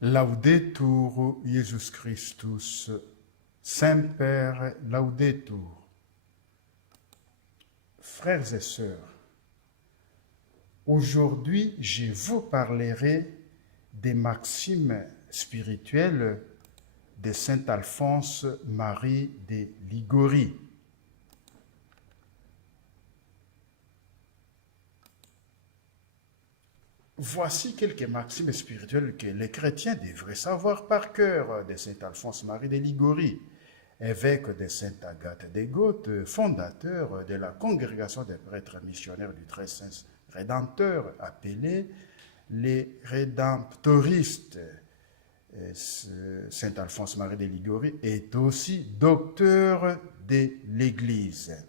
Laudetur Jesus Christus, Saint-Père Laudetur. Frères et sœurs, aujourd'hui je vous parlerai des maximes spirituelles de Saint Alphonse Marie de Liguori. Voici quelques maximes spirituelles que les chrétiens devraient savoir par cœur de Saint Alphonse Marie de Liguori, évêque de Sainte Agathe des Goths, fondateur de la congrégation des prêtres missionnaires du Très Saint Rédempteur, appelés les Rédemptoristes. Saint Alphonse Marie de Liguori est aussi docteur de l'Église.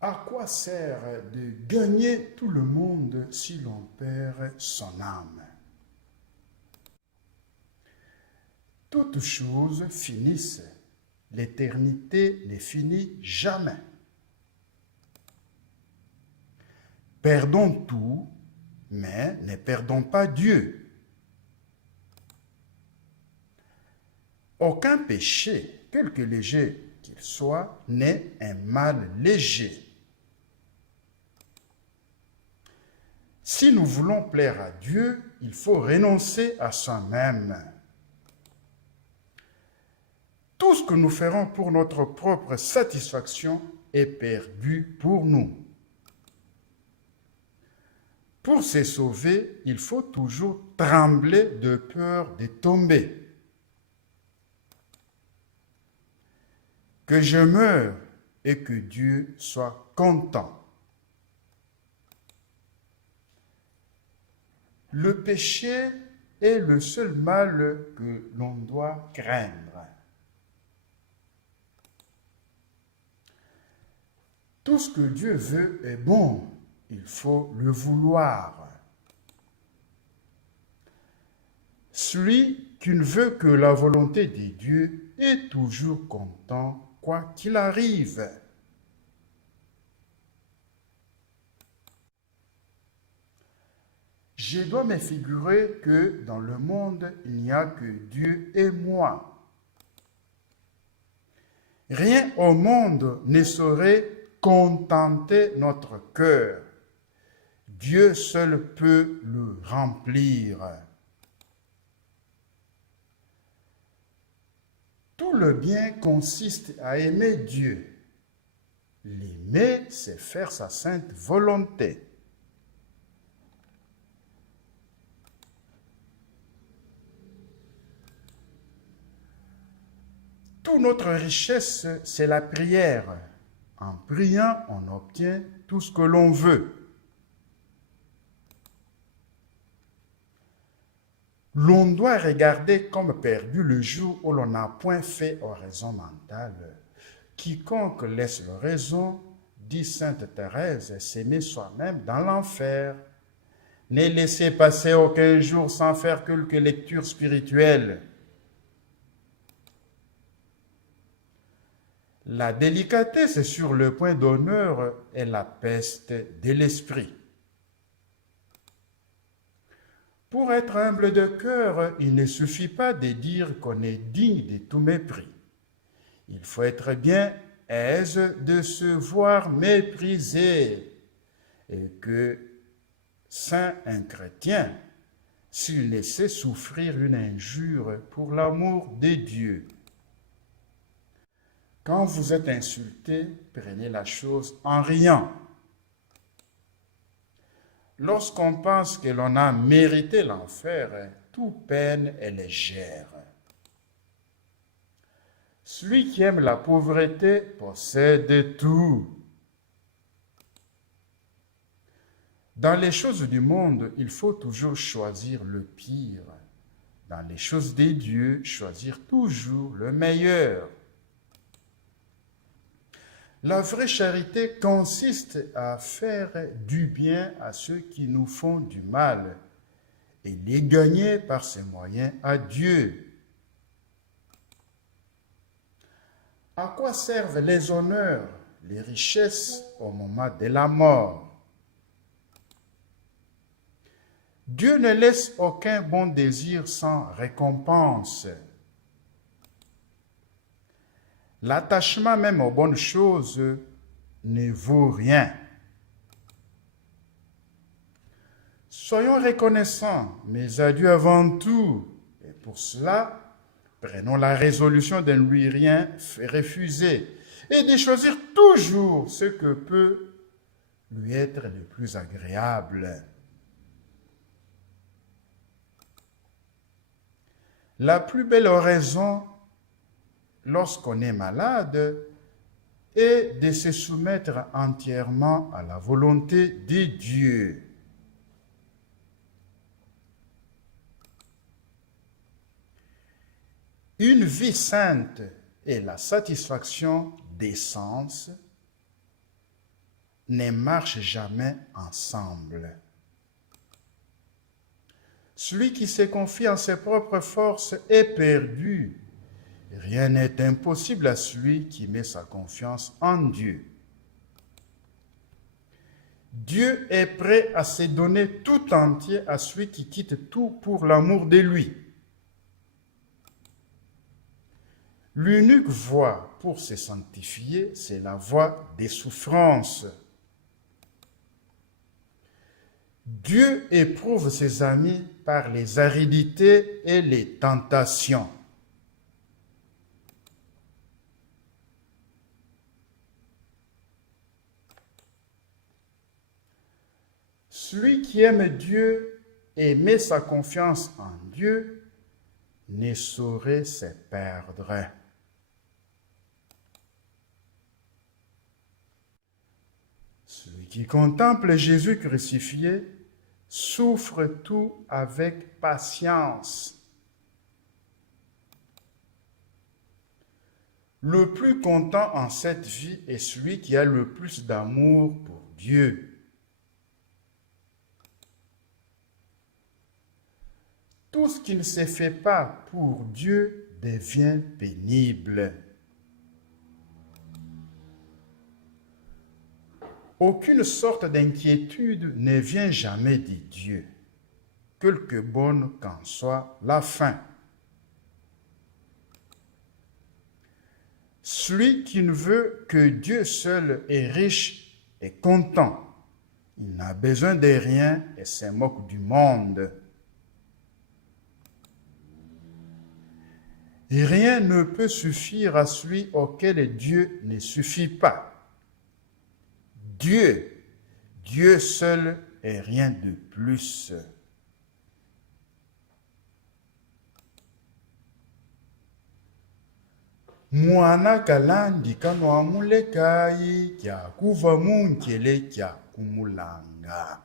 À quoi sert de gagner tout le monde si l'on perd son âme? Toutes choses finissent, l'éternité ne finit jamais. Perdons tout, mais ne perdons pas Dieu. Aucun péché, quelque léger qu'il soit, n'est un mal léger. Si nous voulons plaire à Dieu, il faut renoncer à soi-même. Tout ce que nous ferons pour notre propre satisfaction est perdu pour nous. Pour se sauver, il faut toujours trembler de peur de tomber. Que je meure et que Dieu soit content. Le péché est le seul mal que l'on doit craindre. Tout ce que Dieu veut est bon, il faut le vouloir. Celui qui ne veut que la volonté de Dieu est toujours content, quoi qu'il arrive. Je dois me figurer que dans le monde, il n'y a que Dieu et moi. Rien au monde ne saurait contenter notre cœur. Dieu seul peut le remplir. Tout le bien consiste à aimer Dieu. L'aimer, c'est faire sa sainte volonté. Toute notre richesse, c'est la prière. En priant, on obtient tout ce que l'on veut. L'on doit regarder comme perdu le jour où l'on n'a point fait oraison mentale. Quiconque laisse l'oraison, dit Sainte Thérèse, s'aimer soi-même dans l'enfer. Ne laissez passer aucun jour sans faire quelque lecture spirituelle. La délicatesse sur le point d'honneur est la peste de l'esprit. Pour être humble de cœur, il ne suffit pas de dire qu'on est digne de tout mépris. Il faut être bien aise de se voir méprisé et que, saint un chrétien, s'il laissait souffrir une injure pour l'amour de Dieu. Quand vous êtes insulté, prenez la chose en riant. Lorsqu'on pense que l'on a mérité l'enfer, toute peine est légère. Celui qui aime la pauvreté possède tout. Dans les choses du monde, il faut toujours choisir le pire. Dans les choses des dieux, choisir toujours le meilleur. La vraie charité consiste à faire du bien à ceux qui nous font du mal et les gagner par ces moyens à Dieu. À quoi servent les honneurs, les richesses au moment de la mort? Dieu ne laisse aucun bon désir sans récompense. L'attachement même aux bonnes choses ne vaut rien. Soyons reconnaissants, mais à Dieu avant tout. Et pour cela, prenons la résolution de ne lui rien refuser et de choisir toujours ce que peut lui être le plus agréable. La plus belle oraison lorsqu'on est malade est de se soumettre entièrement à la volonté de Dieu. Une vie sainte et la satisfaction des sens ne marchent jamais ensemble. Celui qui se confie en ses propres forces est perdu. Rien n'est impossible à celui qui met sa confiance en Dieu. Dieu est prêt à se donner tout entier à celui qui quitte tout pour l'amour de lui. L'unique voie pour se sanctifier, c'est la voie des souffrances. Dieu éprouve ses amis par les aridités et les tentations. Celui qui aime Dieu et met sa confiance en Dieu ne saurait se perdre. Celui qui contemple Jésus crucifié souffre tout avec patience. Le plus content en cette vie est celui qui a le plus d'amour pour Dieu. Tout ce qui ne se fait pas pour Dieu devient pénible. Aucune sorte d'inquiétude ne vient jamais de Dieu, quelque bonne qu'en soit la fin. Celui qui ne veut que Dieu seul est riche et content. Il n'a besoin de rien et se moque du monde. Et rien ne peut suffire à celui auquel Dieu ne suffit pas. Dieu seul et rien de plus. Mwana kalandi kanwa mulekai kya kuva munkele kya kumulanga.